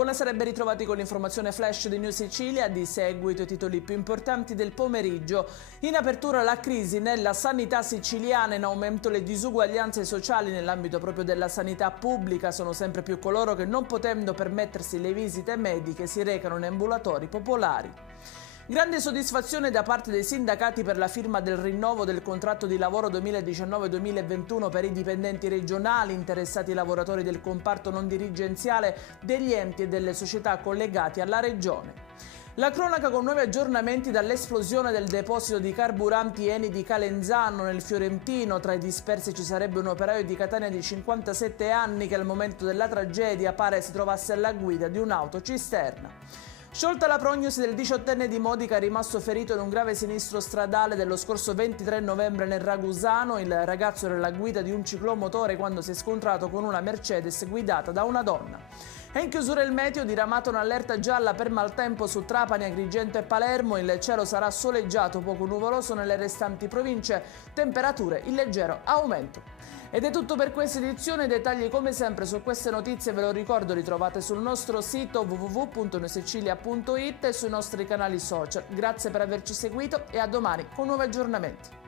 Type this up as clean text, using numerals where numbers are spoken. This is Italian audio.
Buonasera e ben ritrovati con l'informazione flash di New Sicilia. Di seguito i titoli più importanti del pomeriggio. In apertura la crisi nella sanità siciliana, in aumento le disuguaglianze sociali nell'ambito proprio della sanità pubblica. Sono sempre più coloro che, non potendo permettersi le visite mediche, si recano in ambulatori popolari. Grande soddisfazione da parte dei sindacati per la firma del rinnovo del contratto di lavoro 2019-2021 per i dipendenti regionali interessati ai lavoratori del comparto non dirigenziale degli enti e delle società collegati alla Regione. La cronaca con nuovi aggiornamenti dall'esplosione del deposito di carburanti Eni di Calenzano nel Fiorentino. Tra i dispersi ci sarebbe un operaio di Catania di 57 anni che al momento della tragedia pare si trovasse alla guida di un'auto cisterna. Sciolta la prognosi del 18enne di Modica rimasto ferito in un grave sinistro stradale dello scorso 23 novembre nel Ragusano. Il ragazzo era alla guida di un ciclomotore quando si è scontrato con una Mercedes guidata da una donna. È in chiusura il meteo, diramato un'allerta gialla per maltempo su Trapani, Agrigento e Palermo. Il cielo sarà soleggiato, poco nuvoloso nelle restanti province, temperature in leggero aumento. Ed è tutto per questa edizione. Dettagli come sempre su queste notizie, ve lo ricordo, li trovate sul nostro sito www.newsicilia.it e sui nostri canali social. Grazie per averci seguito e a domani con nuovi aggiornamenti.